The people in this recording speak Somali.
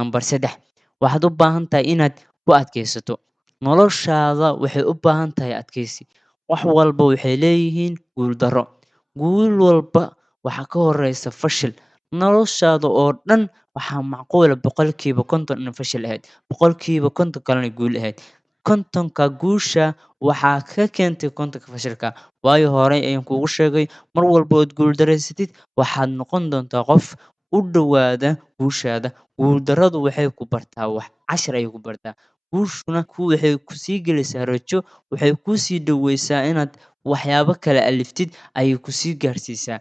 Number 3, waxaad u baahan tahay inaad ku adkaysato. Noloshaada waxay u baahan tahay adkaysi. Wax walba waxay leeyihiin guuldarro. Guul walba waxaa ka horreysa fashil. Noloshaada oo dhan waxaa macquul ah boqolkiiba 50 in fashil ahayd, boqolkiiba 50 kalena guul ahayd. 50ka guusha waxaa ka keentay 50ka fashilka. Waayo horey ayaan kuugu sheegay, mar walba ood guuldareysatid waxaad noqon doontaa qof u dhowaada guushaada. Guuldarradu waxay ku bartaa wax, cashar ayay ku bartaa. Guushuna waxay ku sii gelinaysaa rajo, waxay kuu sii dhoweysaa inaad waxyaabo kale aliftid ayay ku sii gaarsiisaa.